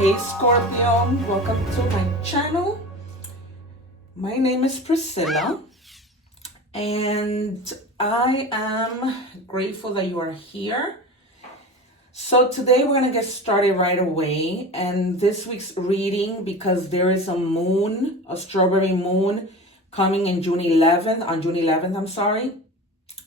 Hey Scorpio, welcome to my channel. My name is Priscilla and I am grateful that you are here. So today we're going to get started right away, and this week's reading, because there is a moon, a strawberry moon coming in June 11th, on June 11th, I'm sorry.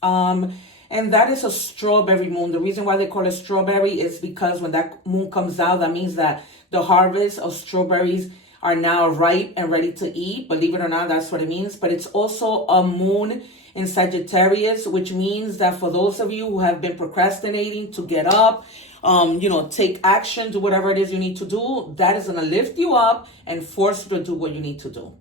And that is a strawberry moon. The reason why they call it strawberry is because when that moon comes out, that means that the harvest of strawberries are now ripe and ready to eat. Believe it or not, that's what it means. But it's also a moon in Sagittarius, which means that for those of you who have been procrastinating to get up, take action, do whatever it is you need to do, that is going to lift you up and force you to do what you need to do.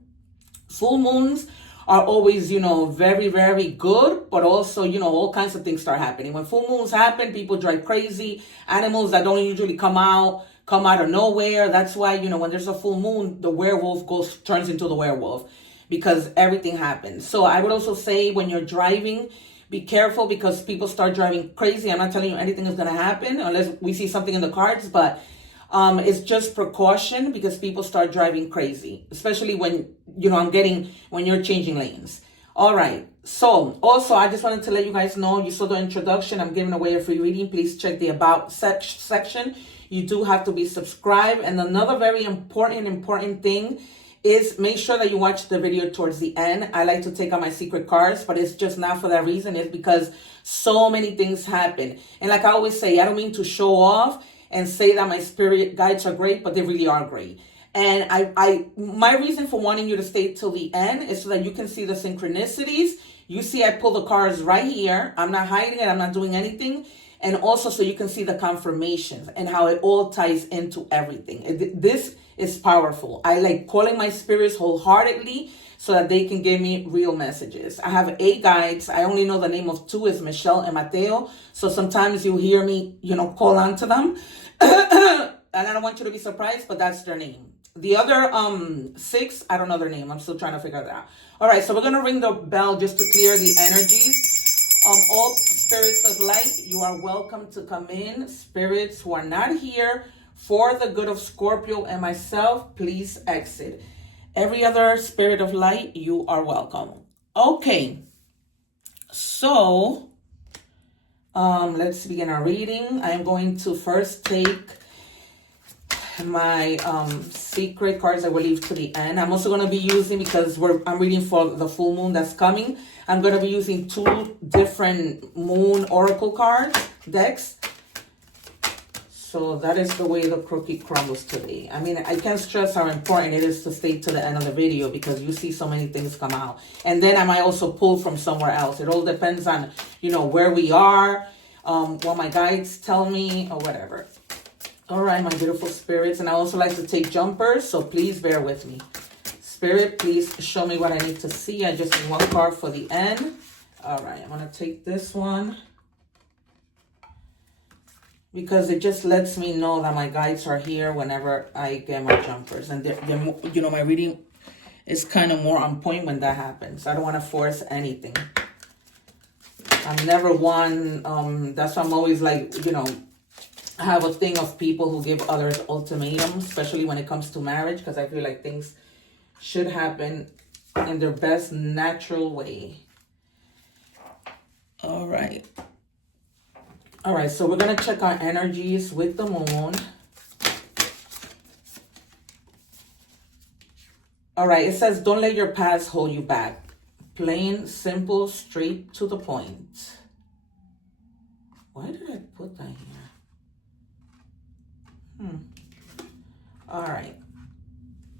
Full moons are always, very, very good, but also, all kinds of things start happening. When full moons happen, people drive crazy. Animals that don't usually come out of nowhere. That's why, when there's a full moon, the werewolf turns into the werewolf, because everything happens. So I would also say when you're driving, be careful, because people start driving crazy. I'm not telling you anything is going to happen unless we see something in the cards, but it's just precaution, because people start driving crazy, especially when, when you're changing lanes. All right. So also, I just wanted to let you guys know, you saw the introduction. I'm giving away a free reading. Please check the about section. You do have to be subscribed. And another very important thing is make sure that you watch the video towards the end. I like to take out my secret cards, but it's just not for that reason. It's because so many things happen. And like I always say, I don't mean to show off and say that my spirit guides are great, but they really are great. And my reason for wanting you to stay till the end is so that you can see the synchronicities. You see, I pull the cards right here. I'm not hiding it. I'm not doing anything. And also so you can see the confirmations and how it all ties into everything. This is powerful. I like calling my spirits wholeheartedly so that they can give me real messages. I have 8 guides. I only know the name of 2 is Michelle and Mateo. So sometimes you hear me, call on to them. And I don't want you to be surprised, but that's their name. The other 6, I don't know their name. I'm still trying to figure that out. All right, so we're going to ring the bell just to clear the energies. All spirits of light, you are welcome to come in. Spirits who are not here for the good of Scorpio and myself, please exit. Every other spirit of light, you are welcome. Okay, so let's begin our reading. I'm going to first take my secret cards I will leave to the end. I'm also going to be using, because I'm reading for the full moon that's coming, I'm going to be using 2 different moon oracle decks. So that is the way the cookie crumbles today. I mean, I can't stress how important it is to stay to the end of the video, because you see so many things come out. And then I might also pull from somewhere else. It all depends on, where we are, what my guides tell me, or whatever. All right, my beautiful spirits. And I also like to take jumpers, so please bear with me. Spirit, please show me what I need to see. I just need 1 card for the end. All right, I'm going to take this one, because it just lets me know that my guides are here whenever I get my jumpers. And they're my reading is kind of more on point when that happens. I don't want to force anything. I'm never one. That's why I'm always like, I have a thing of people who give others ultimatums, especially when it comes to marriage, because I feel like things should happen in their best natural way. All right. All right, so we're going to check our energies with the moon. All right, it says, don't let your past hold you back. Plain, simple, straight to the point. Why did I put that here? All right.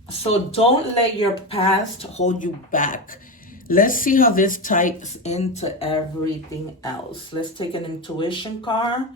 So don't let your past hold you back. Let's see how this ties into everything else. Let's take an intuition card.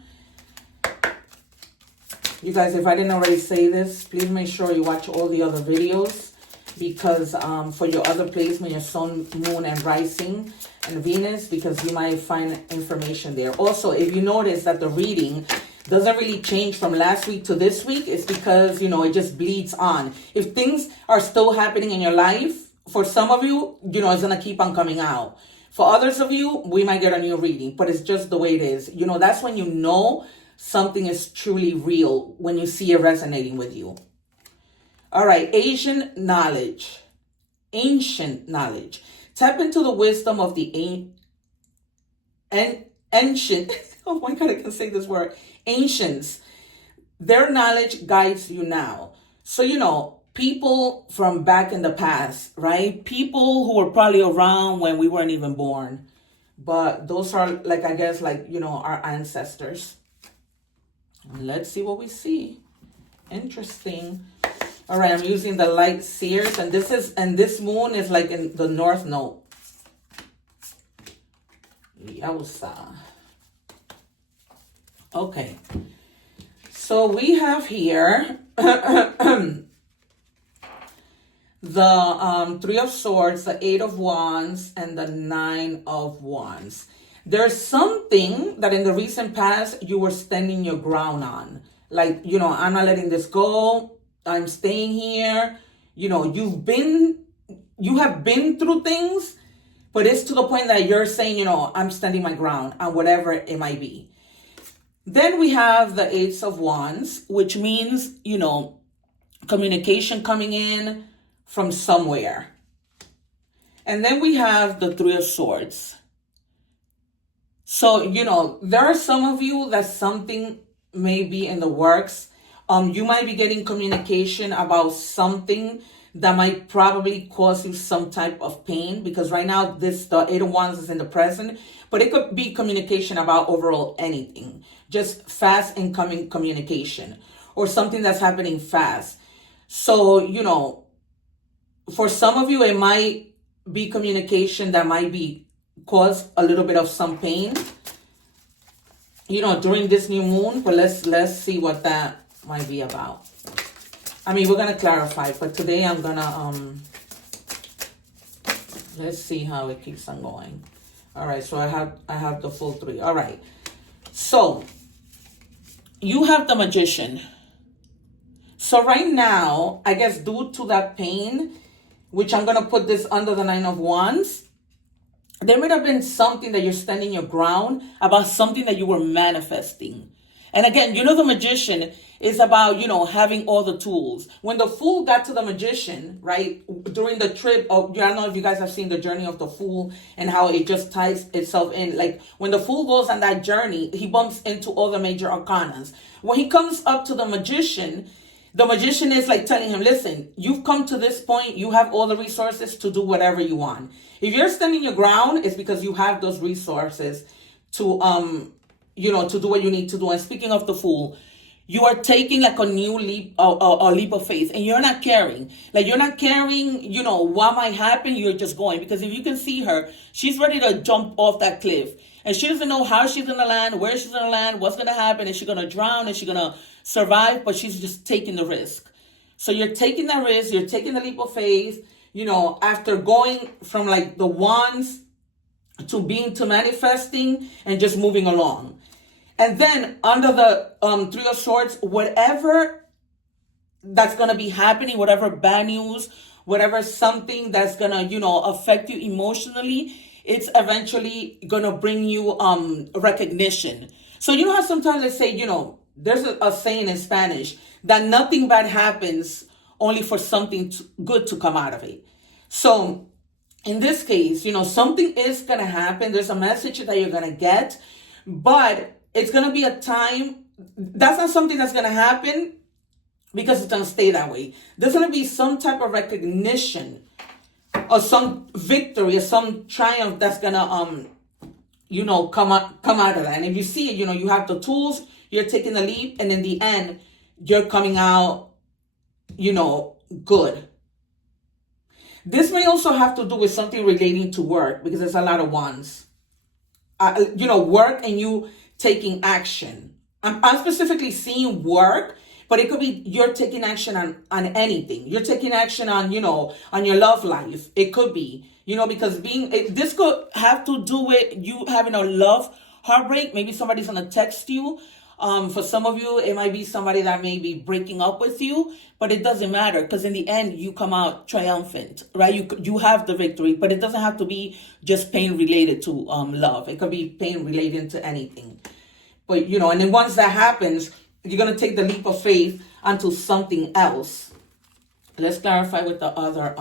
You guys, if I didn't already say this, please make sure you watch all the other videos, because for your other placement, your sun, moon, and rising, and Venus, because you might find information there. Also, if you notice that the reading doesn't really change from last week to this week, it's because, it just bleeds on. If things are still happening in your life, for some of you, it's going to keep on coming out. For others of you, we might get a new reading, but it's just the way it is. That's when something is truly real when you see it resonating with you. All right, ancient knowledge. Tap into the wisdom of the ancient, oh my God, I can say this word, ancients. Their knowledge guides you now. So, people from back in the past, right? People who were probably around when we weren't even born. But those are like, I guess, like, our ancestors. Let's see what we see. Interesting. All right, I'm using the light seers, and this moon is like in the north node. Yowza. Okay. So we have here the Three of Swords, the Eight of Wands, and the Nine of Wands. There's something that in the recent past you were standing your ground on. Like, I'm not letting this go. I'm staying here. You have been through things, but it's to the point that you're saying, I'm standing my ground on whatever it might be. Then we have the Eight of Wands, which means, communication coming in from somewhere. And then we have the Three of Swords. So, there are some of you that something may be in the works. You might be getting communication about something that might probably cause you some type of pain, because right now the Eight of Wands is in the present, but it could be communication about overall anything, just fast incoming communication or something that's happening fast. So, for some of you, it might be communication that might be cause a little bit of some pain, during this new moon, but let's see what that might be about. I mean, we're going to clarify, but today I'm going to, let's see how it keeps on going. All right, so I have the full three. All right, so you have the Magician. So right now, I guess due to that pain, which I'm going to put this under the Nine of Wands, there might have been something that you're standing your ground about, something that you were manifesting. And again, the Magician is about, having all the tools. When the Fool got to the Magician, right, during the trip of, I don't know if you guys have seen the journey of the Fool and how it just ties itself in. Like, when the Fool goes on that journey, he bumps into all the major arcanas. When he comes up to the Magician is like telling him, listen, you've come to this point. You have all the resources to do whatever you want. If you're standing your ground, it's because you have those resources to, to do what you need to do. And speaking of the Fool, you are taking like a new leap, a leap of faith, and you're not caring. Like, you're not caring, what might happen. You're just going, because if you can see her, she's ready to jump off that cliff, and she doesn't know how she's going to land, where she's going to land, what's going to happen. Is she going to drown? Is she going to survive? But she's just taking the risk. So you're taking that risk. You're taking the leap of faith, after going from like the wands to manifesting and just moving along. And then under the Three of Swords, whatever that's going to be happening, whatever bad news, whatever something that's going to, affect you emotionally, it's eventually going to bring you recognition. So how sometimes they say, there's a saying in Spanish that nothing bad happens only for something good to come out of it. So in this case, something is going to happen. There's a message that you're going to get, but it's going to be a time. That's not something that's going to happen because it's going to stay that way. There's going to be some type of recognition or some victory or some triumph that's going to, come out of that. And if you see it, you have the tools, you're taking the leap, and in the end, you're coming out, good. This may also have to do with something relating to work, because there's a lot of wands. Work and you taking action. I'm specifically seeing work, but it could be you're taking action on anything. You're taking action on, on your love life. It could be, because this could have to do with you having a love heartbreak. Maybe somebody's going to text you. For some of you, it might be somebody that may be breaking up with you, but it doesn't matter, because in the end, you come out triumphant, right? You have the victory, but it doesn't have to be just pain related to love. It could be pain related to anything. But, you know, and then once that happens, you're going to take the leap of faith onto something else. Let's clarify with the other,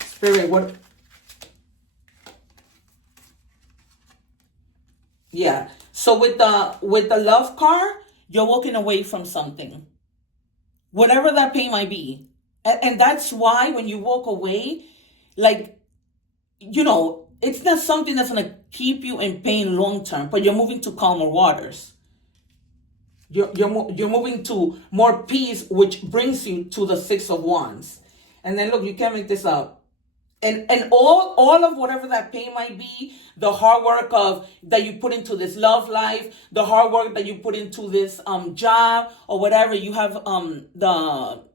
Spirit, what? Yeah. So with the love card, you're walking away from something. Whatever that pain might be. And that's why when you walk away, like, you know, it's not something that's going to keep you in pain long term, but you're moving to calmer waters. You're moving to more peace, which brings you to the Six of Wands. And then look, you can't make this up. And all of whatever that pain might be, the hard work that you put into this love life, the hard work that you put into this job or whatever, you have the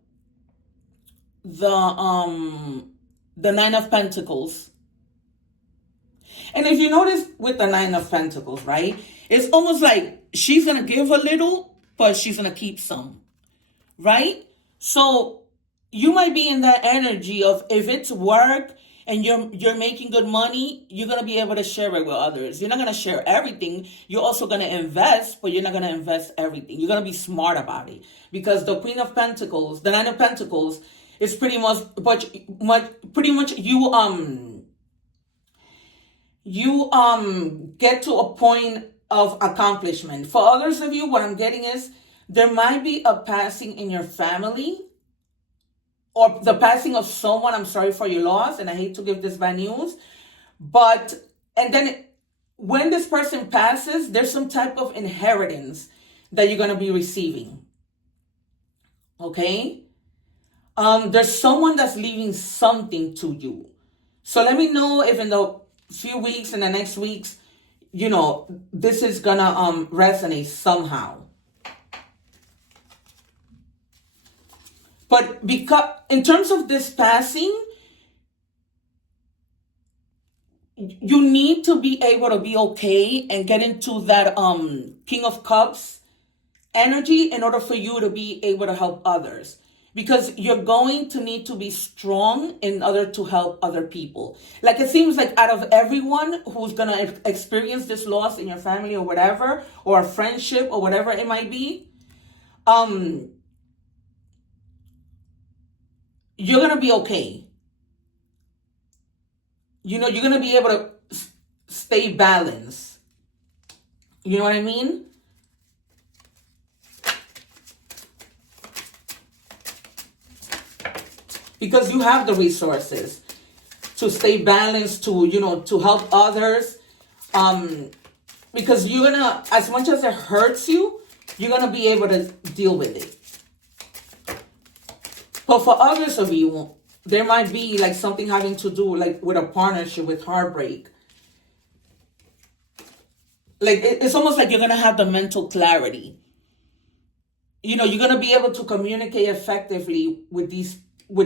Nine of Pentacles. And if you notice with the Nine of Pentacles, right, it's almost like she's gonna give a little, but she's gonna keep some, right? So you might be in that energy of, if it's work and you're making good money, you're going to be able to share it with others. You're not going to share everything. You're also going to invest, but you're not going to invest everything. You're going to be smart about it. Because the Queen of Pentacles, the Nine of Pentacles, is pretty much you get to a point of accomplishment. For others of you, what I'm getting is there might be a passing in your family, or the passing of someone. I'm sorry for your loss, and I hate to give this bad news. But, and then when this person passes, there's some type of inheritance that you're going to be receiving. Okay? There's someone that's leaving something to you. So let me know if in the few weeks, in the next weeks, you know, this is going to resonate somehow. But because, in terms of this passing, you need to be able to be okay and get into that King of Cups energy in order for you to be able to help others. Because you're going to need to be strong in order to help other people. Like, it seems like out of everyone who's going to experience this loss in your family or whatever, or a friendship or whatever it might be, you're going to be okay. You know, you're going to be able to stay balanced. You know what I mean? Because you have the resources to stay balanced, to, you know, to help others. Because you're going to, as much as it hurts you, you're going to be able to deal with it. But for others of you, there might be like something having to do like with a partnership, with heartbreak. Like, it's almost like you're going to have the mental clarity. You know, you're going to be able to communicate effectively with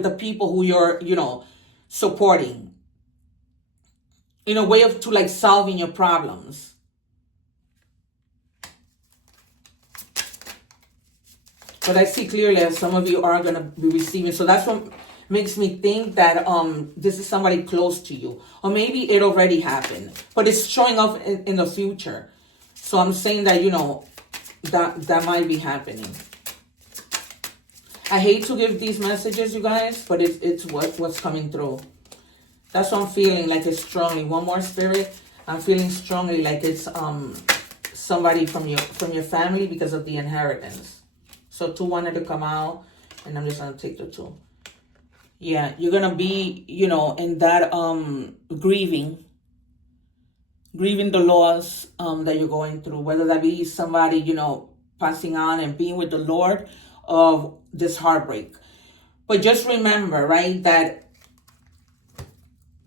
the people who you're, you know, supporting. In a way to like solving your problems. But I see clearly that some of you are going to be receiving. So that's what makes me think that this is somebody close to you. Or maybe it already happened. But it's showing up in the future. So I'm saying that, you know, that might be happening. I hate to give these messages, you guys, but it's what's coming through. That's what I'm feeling, like it's strongly. One more, Spirit. I'm feeling strongly like it's somebody from your family because of the inheritance. So 2 wanted to come out, and I'm just going to take the 2. Yeah, you're going to be, you know, in that grieving the loss that you're going through, whether that be somebody, you know, passing on and being with the Lord of this heartbreak. But just remember, right, that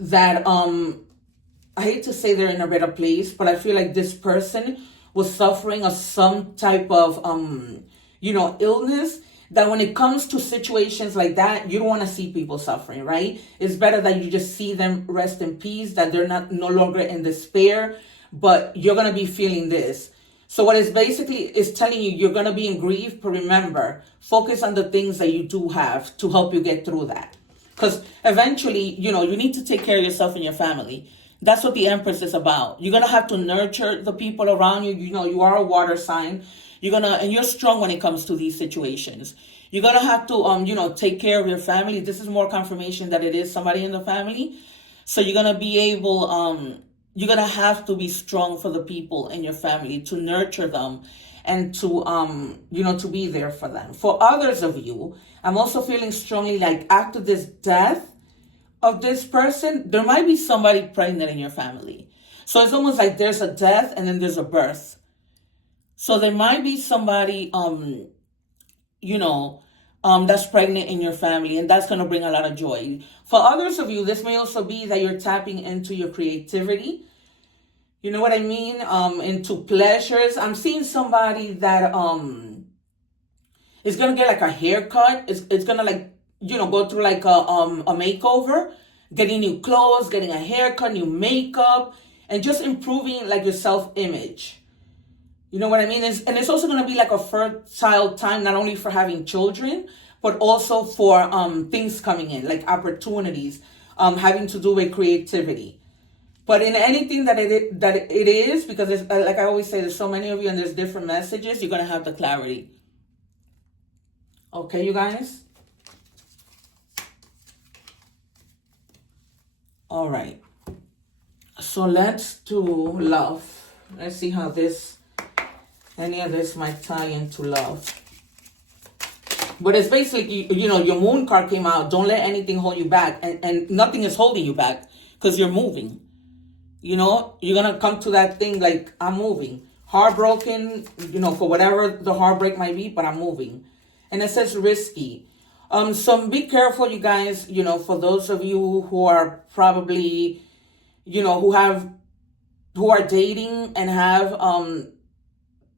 I hate to say they're in a better place, but I feel like this person was suffering of some type of you know, illness, that when it comes to situations like that, you don't want to see people suffering, right? It's better that you just see them rest in peace, that they're no longer in despair, but you're going to be feeling this. So what it's basically is telling you, you're going to be in grief, but remember, focus on the things that you do have to help you get through that. Because eventually, you know, you need to take care of yourself and your family. That's what the Empress is about. You're going to have to nurture the people around you. You know, you are a water sign. And you're strong when it comes to these situations. You're going to have to, take care of your family. This is more confirmation that it is somebody in the family. So you're going to be able, you're going to have to be strong for the people in your family, to nurture them and to, to be there for them. For others of you, I'm also feeling strongly like after this death of this person, there might be somebody pregnant in your family. So it's almost like there's a death and then there's a birth. So there might be somebody, that's pregnant in your family, and that's going to bring a lot of joy. For others of you, this may also be that you're tapping into your creativity. You know what I mean? Into pleasures. I'm seeing somebody that is going to get like a haircut. It's going to like, go through like a makeover, getting new clothes, getting a haircut, new makeup, and just improving like your self-image. You know what I mean? And it's also going to be like a fertile time, not only for having children, but also for things coming in, like opportunities having to do with creativity. But in anything that it is, because it's, like I always say, there's so many of you and there's different messages, you're going to have the clarity. Okay, you guys? All right. So let's do love. Let's see how any of this might tie into love. But it's basically, your moon card came out. Don't let anything hold you back. And nothing is holding you back because you're moving. You're going to come to that thing like, I'm moving. Heartbroken, for whatever the heartbreak might be, but I'm moving. And it says risky. So be careful, you guys, for those of you who are probably, who are dating and have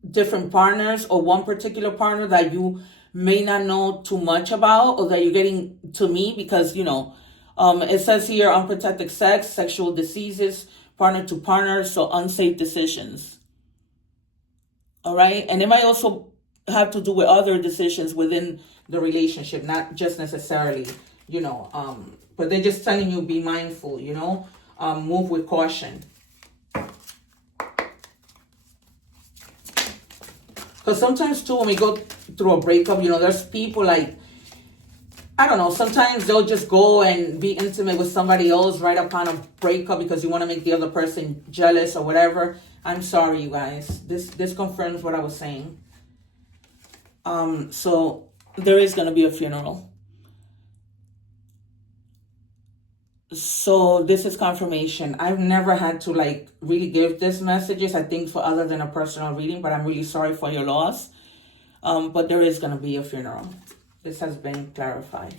different partners, or one particular partner that you may not know too much about, or that you're getting to meet because, it says here unprotected sex, sexual diseases, partner to partner, so unsafe decisions. All right. And it might also have to do with other decisions within the relationship, not just necessarily, but they're just telling you be mindful, move with caution. Because sometimes too, when we go through a breakup, there's people like, I don't know, sometimes they'll just go and be intimate with somebody else right upon a breakup because you want to make the other person jealous or whatever. I'm sorry, you guys. This confirms what I was saying. So there is going to be a funeral. So this is confirmation. I've never had to like really give this messages, I think, for other than a personal reading, but I'm really sorry for your loss. But there is going to be a funeral. This has been clarified.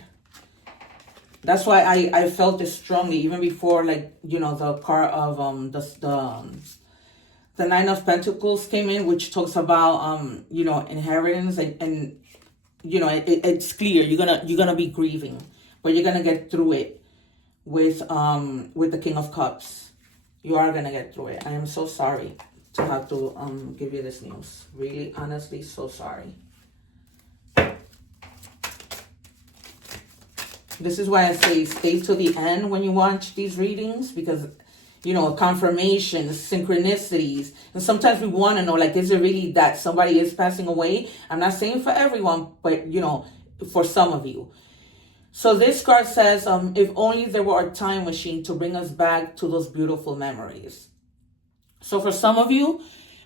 That's why I felt this strongly, even before, like, the card of the Nine of Pentacles came in, which talks about inheritance, and it's clear you're gonna be grieving, but you're gonna get through it with the King of Cups. You are gonna get through it. I am so sorry to have to give you this news. Really, honestly, so sorry. This is why I say stay to the end when you watch these readings, because, confirmations, synchronicities. And sometimes we want to know, like, is it really that somebody is passing away? I'm not saying for everyone, but, for some of you. So this card says, if only there were a time machine to bring us back to those beautiful memories. So for some of you,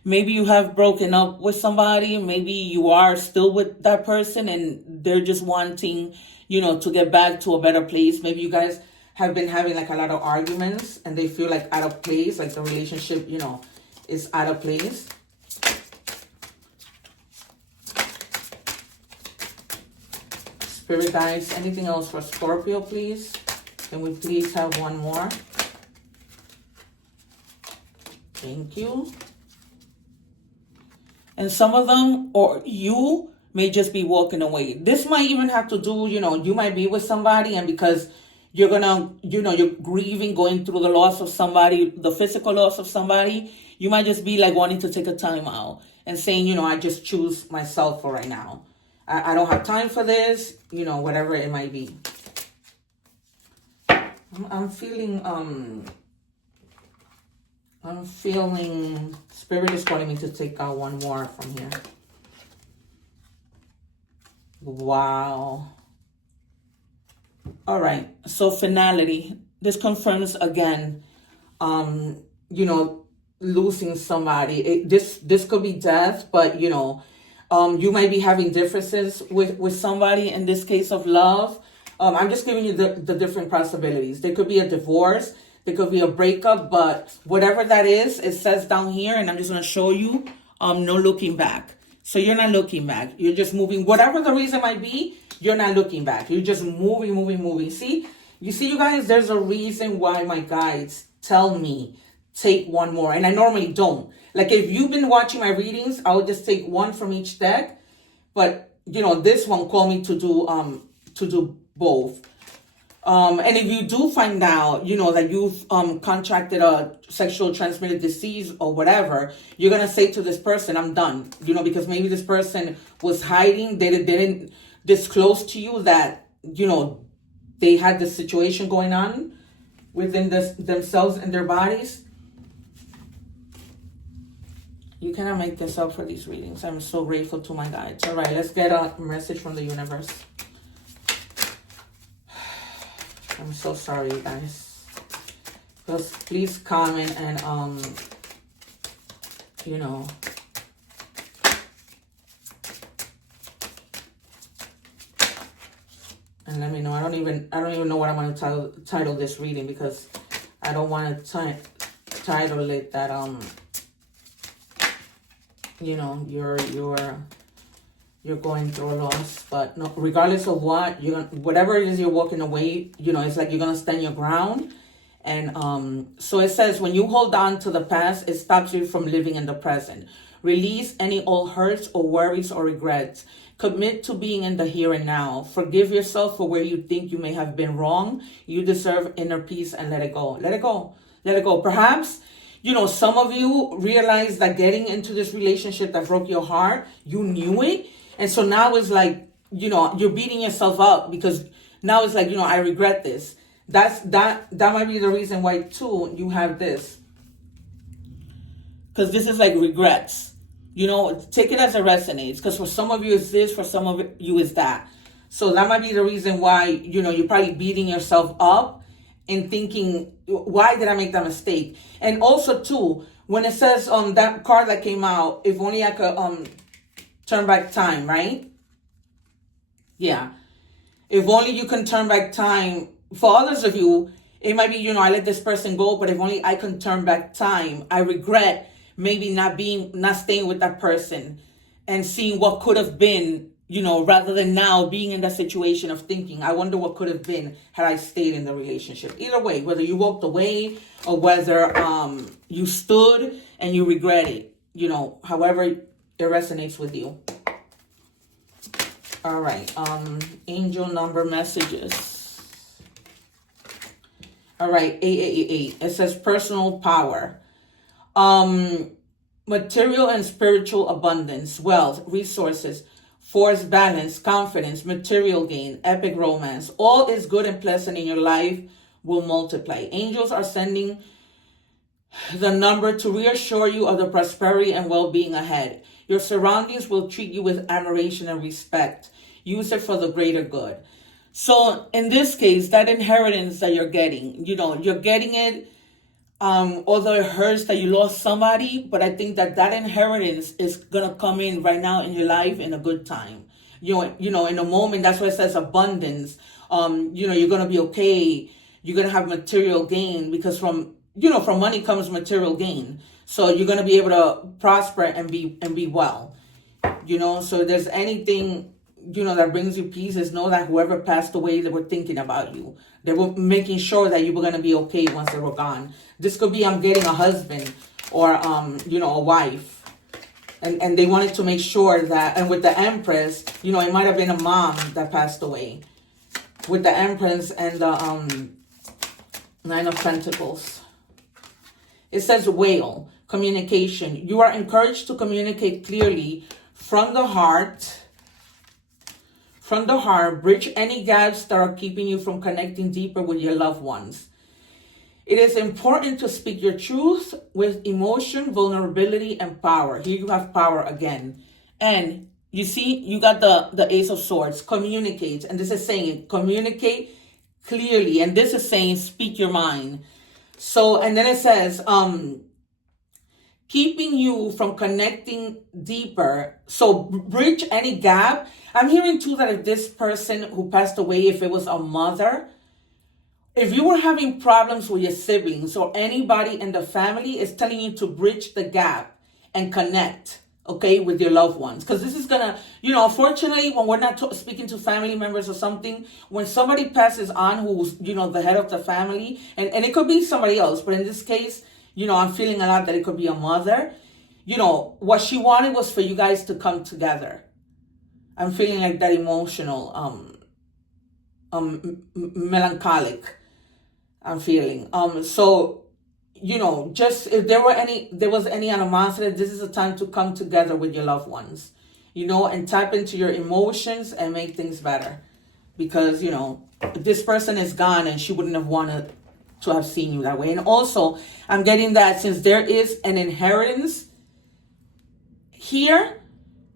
maybe you have broken up with somebody. Maybe you are still with that person and they're just wanting, to get back to a better place. Maybe you guys have been having like a lot of arguments and they feel like out of place, like the relationship, is out of place. Spirit guides, anything else for Scorpio, please? Can we please have one more? Thank you. And some of them, or you, may just be walking away. This might even have to do, you might be with somebody, and because you're gonna, you're grieving, going through the loss of somebody, the physical loss of somebody, you might just be like wanting to take a time out and saying, I just choose myself for right now. I don't have time for this, whatever it might be. I'm feeling, I'm feeling Spirit is calling me to take out one more from here. Wow. All right. So finality. This confirms again, losing somebody. This could be death, but you might be having differences with somebody in this case of love. I'm just giving you the different possibilities. There could be a divorce. There could be a breakup, but whatever that is, it says down here, and I'm just going to show you, no looking back. So you're not looking back. You're just moving. Whatever the reason might be, you're not looking back. You're just moving. See? You see, you guys, there's a reason why my guides tell me take one more. And I normally don't. Like, if you've been watching my readings, I would just take one from each deck. But, this one called me to do both. And if you do find out, that you've contracted a sexual transmitted disease or whatever, you're going to say to this person, I'm done. Because maybe this person was hiding. They didn't disclose to you that, they had this situation going on within themselves and their bodies. You cannot make this up for these readings. I'm so grateful to my guides. All right, let's get a message from the universe. I'm so sorry, you guys. Just please comment and and let me know. I don't even know what I'm going to title this reading, because I don't want to title it that you're going through a loss. But no, regardless of what, whatever it is you're walking away, it's like you're gonna stand your ground. And so it says, when you hold on to the past, it stops you from living in the present. Release any old hurts or worries or regrets. Commit to being in the here and now. Forgive yourself for where you think you may have been wrong. You deserve inner peace, and let it go. Let it go. Let it go. Perhaps, some of you realize that getting into this relationship that broke your heart, you knew it. And so now it's like, you're beating yourself up, because now it's like, I regret this. That might be the reason why, too, you have this. Because this is like regrets. Take it as it resonates. Because for some of you it's this, for some of you it's that. So that might be the reason why, you're probably beating yourself up and thinking, why did I make that mistake? And also, too, when it says that card that came out, if only I could turn back time, right? Yeah. If only you can turn back time. For others of you, it might be, I let this person go, but if only I can turn back time. I regret maybe not staying with that person and seeing what could have been, rather than now being in that situation of thinking, I wonder what could have been had I stayed in the relationship. Either way, whether you walked away or whether you stood and you regret it, however it resonates with you. All right, angel number messages. All right, 888. It says personal power. Material and spiritual abundance, wealth, resources, force, balance, confidence, material gain, epic romance. All is good and pleasant in your life will multiply. Angels are sending the number to reassure you of the prosperity and well-being ahead. Your surroundings will treat you with admiration and respect. Use it for the greater good. So in this case, that inheritance that you're getting, you're getting it, although it hurts that you lost somebody, but I think that inheritance is going to come in right now in your life in a good time. In a moment, that's why it says abundance. You're going to be okay. You're going to have material gain, because from money comes material gain. So you're going to be able to prosper and be well. So if there's anything, that brings you peace, is know that whoever passed away, they were thinking about you. They were making sure that you were going to be okay once they were gone. This could be, I'm getting a husband or, a wife. And they wanted to make sure that, and with the Empress, it might have been a mom that passed away. With the Empress and the Nine of Pentacles. It says whale, communication. You are encouraged to communicate clearly from the heart. From the heart, bridge any gaps that are keeping you from connecting deeper with your loved ones. It is important to speak your truth with emotion, vulnerability, and power. Here you have power again. And you see, you got the Ace of Swords, communicate. And this is saying communicate clearly. And this is saying speak your mind. So, and then it says, keeping you from connecting deeper. So bridge any gap. I'm hearing too that if this person who passed away, if it was a mother, if you were having problems with your siblings or anybody in the family, it's telling you to bridge the gap and connect, okay, with your loved ones. Because this is going to, unfortunately, when we're not speaking to family members or something, when somebody passes on who's, the head of the family, and it could be somebody else, but in this case, I'm feeling a lot that it could be a mother. What she wanted was for you guys to come together. I'm feeling like that emotional, melancholic. I'm feeling. So, just if there was any animosity, this is a time to come together with your loved ones, and tap into your emotions and make things better. Because, this person is gone and she wouldn't have wanted to have seen you that way. And also, I'm getting that since there is an inheritance here,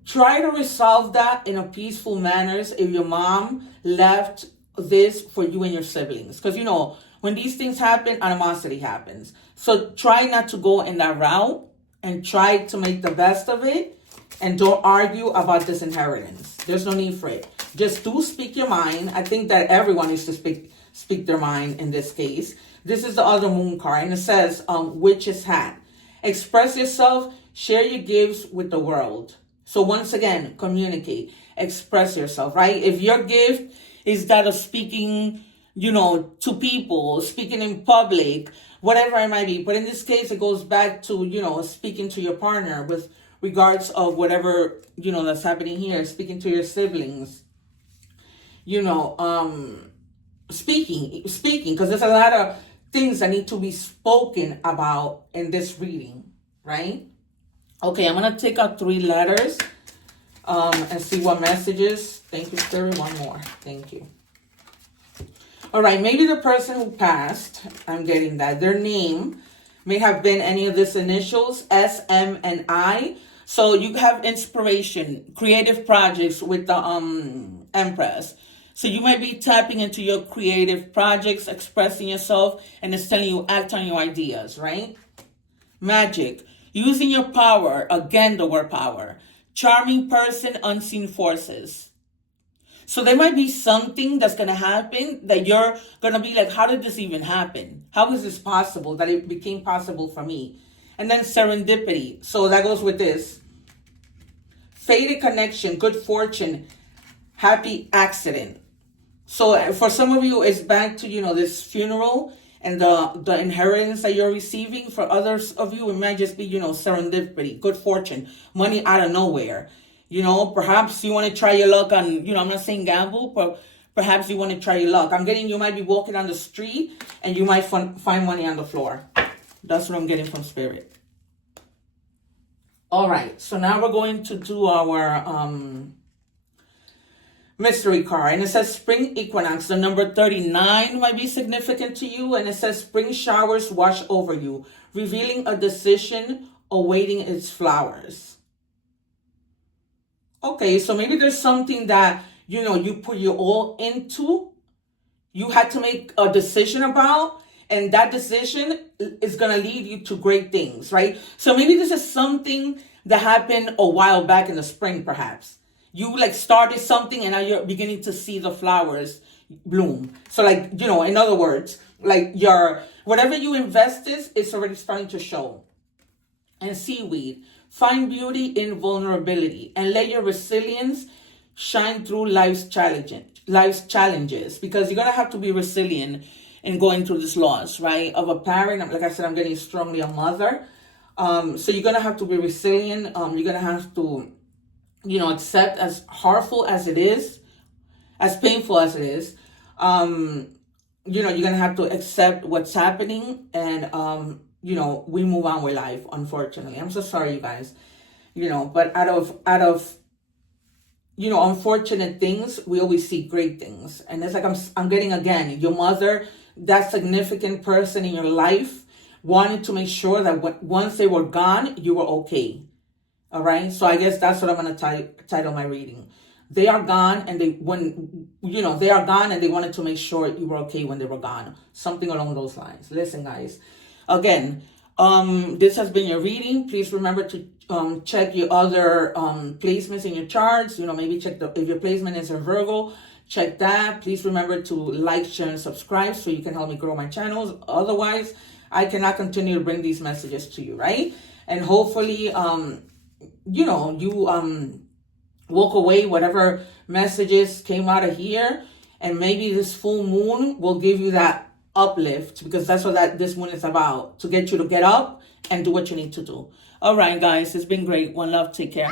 try to resolve that in a peaceful manner if your mom left this for you and your siblings. Because, when these things happen, animosity happens. So try not to go in that route and try to make the best of it. And don't argue about this inheritance. There's no need for it. Just do speak your mind. I think that everyone needs to speak their mind in this case. This is the other moon card. And it says, witch's hat. Express yourself. Share your gifts with the world. So once again, communicate. Express yourself, right? If your gift is that of speaking, to people, speaking in public, whatever it might be. But in this case, it goes back to, speaking to your partner with regards of whatever, that's happening here, speaking to your siblings, speaking, because there's a lot of things that need to be spoken about in this reading, right? Okay, I'm going to take out 3 letters and see what messages. Thank you, Spirit. One more. Thank you. All right, maybe the person who passed, I'm getting that, their name may have been any of these initials, S, M, and I. So you have inspiration, creative projects with the Empress. So you might be tapping into your creative projects, expressing yourself, and it's telling you act on your ideas, right? Magic, using your power, again the word power. Charming person, unseen forces. So there might be something that's going to happen that you're going to be like, how did this even happen? How is this possible that it became possible for me? And then serendipity. So that goes with this. Fated connection, good fortune, happy accident. So for some of you, it's back to, this funeral and the inheritance that you're receiving. For others of you, it might just be, serendipity, good fortune, money out of nowhere. Perhaps you want to try your luck on, I'm not saying gamble, but perhaps you want to try your luck. I'm getting, you might be walking on the street and you might find money on the floor. That's what I'm getting from Spirit. All right. So now we're going to do our mystery card. And it says spring equinox. The number 39 might be significant to you. And it says spring showers wash over you, revealing a decision awaiting its flowers. Okay, so maybe there's something that, you put your all into, you had to make a decision about, and that decision is going to lead you to great things, right? So maybe this is something that happened a while back in the spring, perhaps. You started something and now you're beginning to see the flowers bloom. So in other words, whatever you invested, it's already starting to show. And seaweed. Find beauty in vulnerability and let your resilience shine through life's challenges, because you're going to have to be resilient in going through this loss, right? Of a parent. Like I said, I'm getting strongly a mother. So you're going to have to be resilient. You're going to have to, accept, as harmful as it is, as painful as it is. You're going to have to accept what's happening and, we move on with life, unfortunately. I'm so sorry, you guys. But out of unfortunate things, we always see great things. And it's like I'm getting again, your mother that significant person in your life wanted to make sure that once they were gone, you were okay. All right. So I guess that's what I'm going to title my reading. They are gone, and they are gone, and they wanted to make sure you were okay when they were gone. Something along those lines. Listen, guys. Again, this has been your reading. Please remember to check your other placements in your charts. Maybe check if your placement is a Virgo. Check that. Please remember to like, share, and subscribe so you can help me grow my channels. Otherwise, I cannot continue to bring these messages to you, right? And hopefully, you walk away, whatever messages came out of here, and maybe this full moon will give you that uplift, because that's what this moon is about, to get you to get up and do what you need to do. All right, guys, it's been great. One love. Take care.